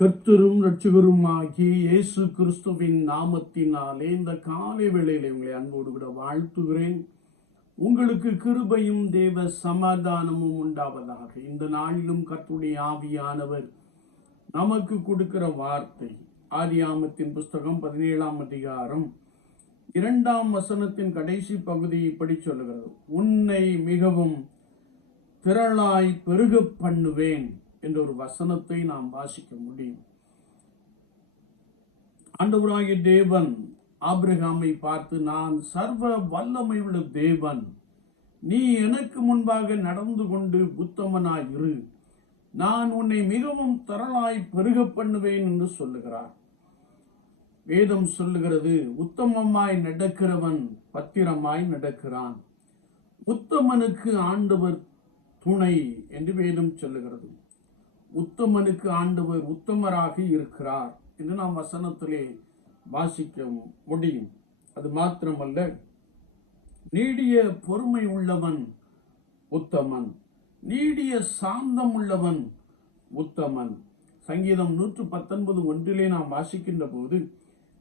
கர்த்தரும் ரட்சகருமாகிய இயேசு கிறிஸ்துவின் நாமத்தினாலே இந்த காலை வேளையிலே உங்களை அன்போடு கூட வாழ்த்துகிறேன். உங்களுக்கு கிருபையும் தேவ சமாதானமும் உண்டாவதாக. இந்த நாளிலும் கர்த்துடைய ஆவியானவர் நமக்கு கொடுக்கிற வார்த்தை ஆதியாமத்தின் புஸ்தகம் பதினேழாம் அதிகாரம் இரண்டாம் வசனத்தின் கடைசி பகுதி இப்படி சொல்லுகிறது. உன்னை மிகவும் திரளாய் பெருக பண்ணுவேன். என்ற ஒரு வசனத்தை நாம் வாசிக்க முடியும். ஆண்டவராகிய தேவன் ஆபிரகாமை பார்த்து நான் சர்வ வல்லமையுள்ள தேவன். நீ எனக்கு முன்பாக நடந்து கொண்டு உத்தமனாய் இரு நான் உன்னை மிகவும் திரளாய் பெருகப் பண்ணுவேன் என்று சொல்லுகிறார். வேதம் சொல்லுகிறது உத்தமமாய் நடக்கிறவன் பத்திரமாய் நடக்கிறான். உத்தமனுக்கு ஆண்டவர் துணை என்று வேதம் சொல்லுகிறது. உத்தமனுக்கு ஆண்டவர் உத்தமராக இருக்கிறார் என்று நாம் வசனத்திலே வாசிக்க முடியும். அது மாத்திரமல்ல நீடிய பொறுமை உள்ளவன் உத்தமன். நீடிய சாந்தம் உள்ளவன் உத்தமன். சங்கீதம் நூற்று பத்தொன்பது ஒன்றிலே நாம் வாசிக்கின்ற போது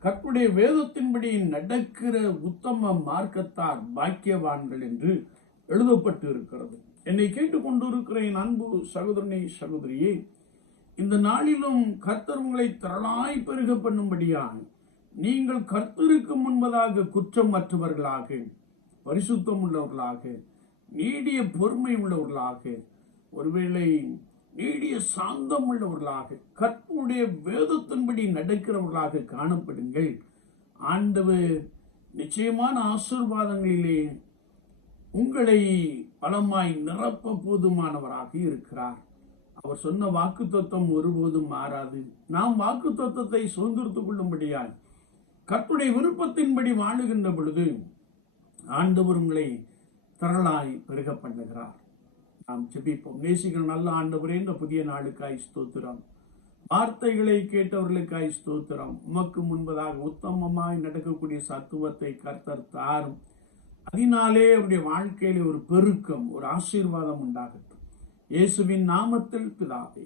கற்புடைய வேதத்தின்படி நடக்கிற உத்தம மார்க்கத்தார் பாக்கியவான்கள் என்று எழுதப்பட்டு இருக்கிறது என்னை கேட்டுக்கொண்டிருக்கிற என் அன்பு சகோதரனை சகோதரியே இந்த நாளிலும் கர்த்தர் உங்களை திரளாய் பெருக பண்ணும்படியால் நீங்கள் கர்த்தருக்கு முன்பதாக குற்றமற்றவர்களாக பரிசுத்தம் உள்ளவர்களாக நீடிய பொறுமை உள்ளவர்களாக ஒருவேளை நீடிய சாந்தம் உள்ளவர்களாக கற்புடைய வேதத்தின்படி நடக்கிறவர்களாக காணப்படுங்கள். ஆண்டவர் நிச்சயமான ஆசீர்வாதங்களிலே உங்களை பலமாய் நிரப்ப போதுமானவராக இருக்கிறார். அவர் சொன்ன வாக்கு தத்துவம் ஒருபோதும் மாறாது. நாம் வாக்கு தத்துவத்தை சுதந்திரத்துக் கொள்ளும்படியால் கற்புடைய விருப்பத்தின்படி வாழுகின்ற பொழுது ஆண்டவர் உங்களை திரளாய் பெருக பண்ணுகிறார். நாம் ஜெபிப்போம். நேசிக்கிற நல்ல ஆண்டவரே இந்த புதிய நாளுக்காய் ஸ்தோத்திரம். வார்த்தைகளை கேட்டவர்களுக்காய் ஸ்தோத்திரம். உமக்கு முன்பதாக உத்தமமாய் நடக்கக்கூடிய சத்துவத்தை கர்த்தர் தாரும். அதனாலே அவருடைய வாழ்க்கையில ஒரு பெருக்கம் ஒரு ஆசீர்வாதம் உண்டாகட்டும். இயேசுவின் நாமத்தில் பிதாவே.